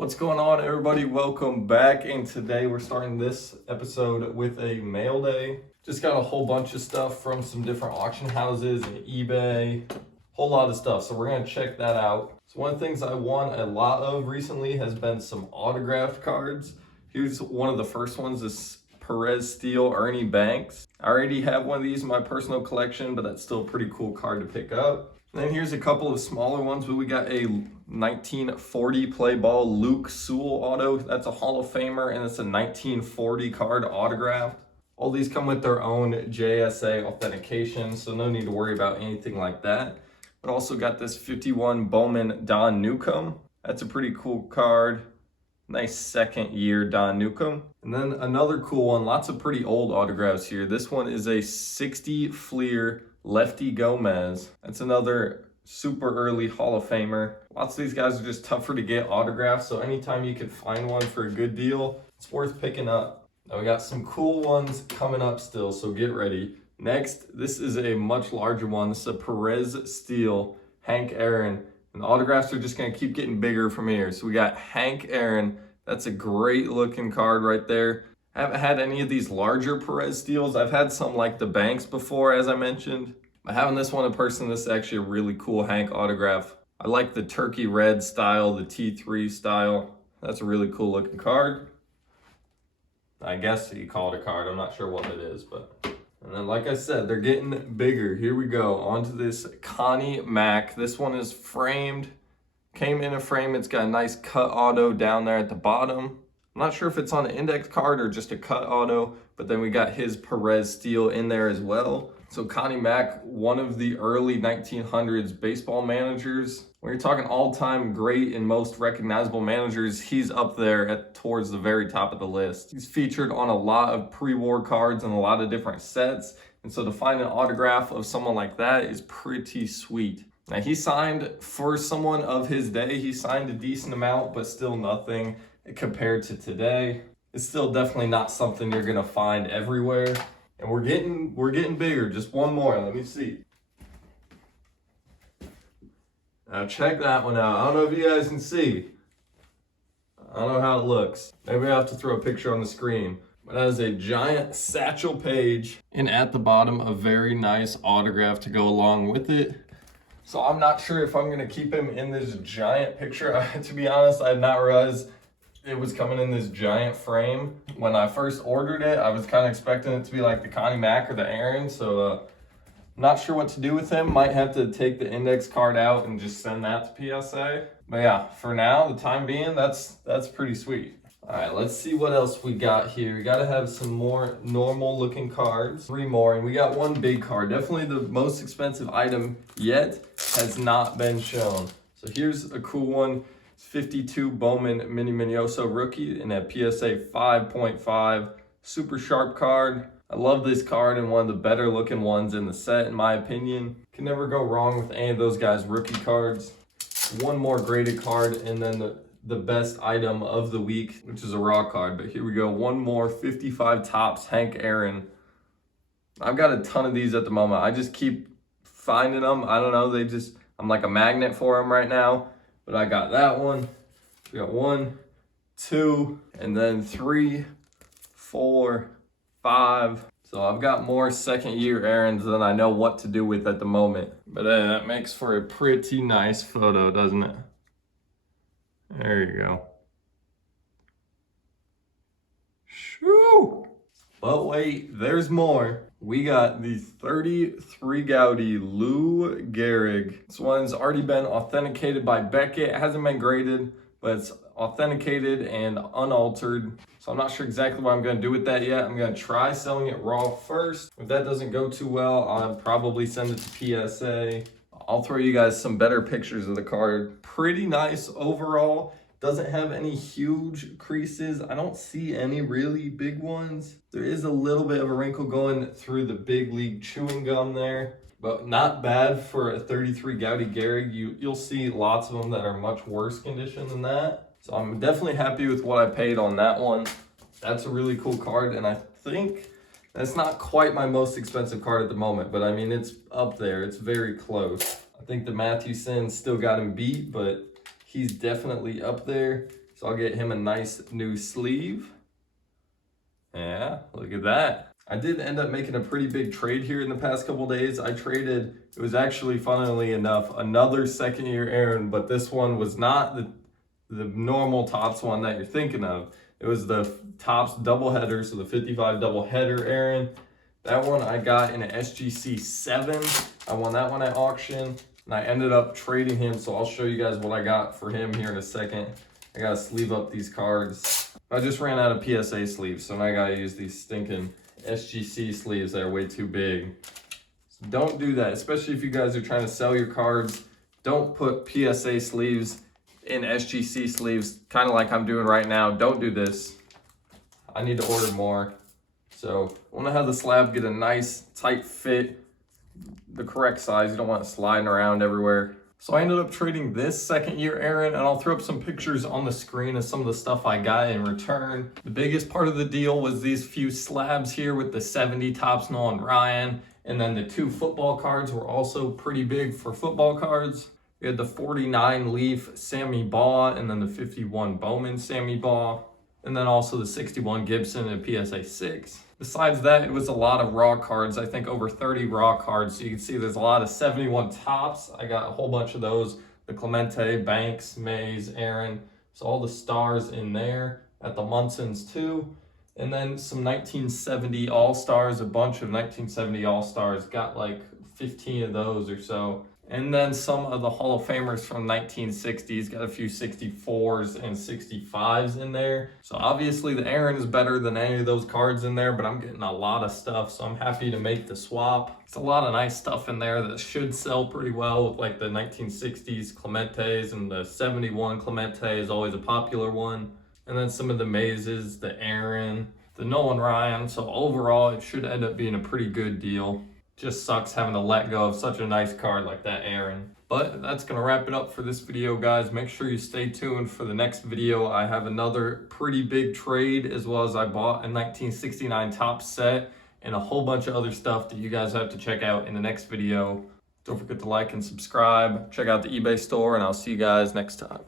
What's going on, everybody? Welcome back, and today we're starting this episode with a mail day. Just got a whole bunch of stuff from some different auction houses and eBay, whole lot of stuff, so we're going to check that out. So one of the things I won a lot of recently has been some autographed cards. Here's one of the first ones, this Perez Steel Ernie Banks. I already have one of these in my personal collection, but that's still a pretty cool card to pick up. And then here's a couple of smaller ones, but we got a 1940 play ball Luke Sewell auto. That's a Hall of Famer, and it's a 1940 card autographed. All these come with their own JSA authentication, so no need to worry about anything like that. But also got this 51 Bowman Don Newcomb. That's a pretty cool card. Nice second year Don Newcomb. And then another cool one, lots of pretty old autographs here. This one is a 60 Fleer Lefty Gomez. That's another super early Hall of Famer. Lots of these guys are just tougher to get autographs, so anytime you can find one for a good deal, it's worth picking up. Now we got some cool ones coming up still, so get ready. Next, this is a much larger one. This is a Perez Steel Hank Aaron. And the autographs are just going to keep getting bigger from here. So we got Hank Aaron. That's a great looking card right there. I haven't had any of these larger Perez Steels. I've had some like the Banks before, as I mentioned. But having this one in person, this is actually a really cool Hank autograph. I like the turkey red style, the T3 style. That's a really cool looking card. I guess you call it a card. I'm not sure what it is, but... And then, like I said, they're getting bigger. Here we go. On to this Connie Mack. This one is framed. Came in a frame. It's got a nice cut auto down there at the bottom. I'm not sure if it's on an index card or just a cut auto, but then we got his Perez Steel in there as well. So Connie Mack, one of the early 1900s baseball managers. When you're talking all-time great and most recognizable managers, he's up there towards the very top of the list. He's featured on a lot of pre-war cards and a lot of different sets. And so to find an autograph of someone like that is pretty sweet. Now he signed, for someone of his day, he signed a decent amount, but still nothing compared to today. It's still definitely not something you're gonna find everywhere. And we're getting bigger. Just one more, let me see. Now check that one out. I don't know if you guys can see. I don't know how it looks. Maybe I have to throw a picture on the screen. But that is a giant satchel page. And at the bottom, a very nice autograph to go along with it. So I'm not sure if I'm gonna keep him in this giant picture. To be honest, I did not realize it was coming in this giant frame. When I first ordered it, I was kind of expecting it to be like the Connie Mack or the Aaron. So not sure what to do with him. Might have to take the index card out and just send that to PSA. But yeah, for now, the time being, that's pretty sweet. All right, let's see what else we got here. We got to have some more normal looking cards. 3 more, and we got one big card. Definitely the most expensive item yet has not been shown. So here's a cool one. 52 Bowman Mini Minioso rookie in a PSA 5.5. Super sharp card. I love this card and one of the better looking ones in the set, in my opinion. Can never go wrong with any of those guys' rookie cards. One more graded card, and then the best item of the week, which is a raw card. But here we go. One more 55 Topps Hank Aaron. I've got a ton of these at the moment. I just keep finding them. I don't know. I'm like a magnet for them right now. But I got that one. We got 1, 2, and then 3, 4, 5. So I've got more second year Aarons than I know what to do with at the moment. But that makes for a pretty nice photo, doesn't it? There you go. Shoo! But wait, there's more. We got the 33 Goudey Lou Gehrig. This one's already been authenticated by Beckett. It hasn't been graded, but it's authenticated and unaltered. So I'm not sure exactly what I'm going to do with that yet. I'm going to try selling it raw first. If that doesn't go too well, I'll probably send it to PSA. I'll throw you guys some better pictures of the card. Pretty nice overall. Doesn't have any huge creases. I don't see any really big ones. There is a little bit of a wrinkle going through the big league chewing gum there, but not bad for a 33 Goudey Gehrig. You'll see lots of them that are much worse condition than that. So I'm definitely happy with what I paid on that one. That's a really cool card, and I think that's not quite my most expensive card at the moment, but I mean, it's up there. It's very close. I think the Matthew Sin still got him beat, but he's definitely up there. So I'll get him a nice new sleeve. Yeah, look at that. I did end up making a pretty big trade here in the past couple days. I traded, it was actually, funnily enough, another second-year Aaron, but this one was not the normal Topps one that you're thinking of. It was the Topps doubleheader, so the 55 doubleheader Aaron. That one I got in an SGC 7. I won that one at auction, and I ended up trading him, so I'll show you guys what I got for him here in a second. I gotta sleeve up these cards. I just ran out of PSA sleeves, so now I gotta use these stinking SGC sleeves that are way too big. So don't do that, especially if you guys are trying to sell your cards. Don't put PSA sleeves in SGC sleeves, kind of like I'm doing right now. Don't do this. I need to order more. So I want to have the slab get a nice tight fit, the correct size. You don't want it sliding around everywhere. So I ended up trading this second-year Aaron, and I'll throw up some pictures on the screen of some of the stuff I got in return. The biggest part of the deal was these few slabs here with the 70 Topps Nolan Ryan, and then the 2 football cards were also pretty big for football cards. We had the 49 Leaf Sammy Baugh, and then the 51 Bowman Sammy Baugh, and then also the 61 Gibson and PSA 6. Besides that, it was a lot of raw cards. I think over 30 raw cards. So you can see there's a lot of 71 Topps. I got a whole bunch of those. The Clemente, Banks, Mays, Aaron. So all the stars in there. At the Munsons too. And then some 1970 All-Stars, a bunch of 1970 All-Stars. Got like 15 of those or so. And then some of the Hall of Famers from 1960s, got a few 64s and 65s in there. So obviously the Aaron is better than any of those cards in there, but I'm getting a lot of stuff, so I'm happy to make the swap. It's a lot of nice stuff in there that should sell pretty well, with like the 1960s Clementes, and the 71 Clemente is always a popular one. And then some of the Mazes, the Aaron, the Nolan Ryan. So overall, it should end up being a pretty good deal. Just sucks having to let go of such a nice card like that Aaron. But that's going to wrap it up for this video, guys. Make sure you stay tuned for the next video. I have another pretty big trade, as well as I bought a 1969 Topps set and a whole bunch of other stuff that you guys have to check out in the next video. Don't forget to like and subscribe. Check out the eBay store, and I'll see you guys next time.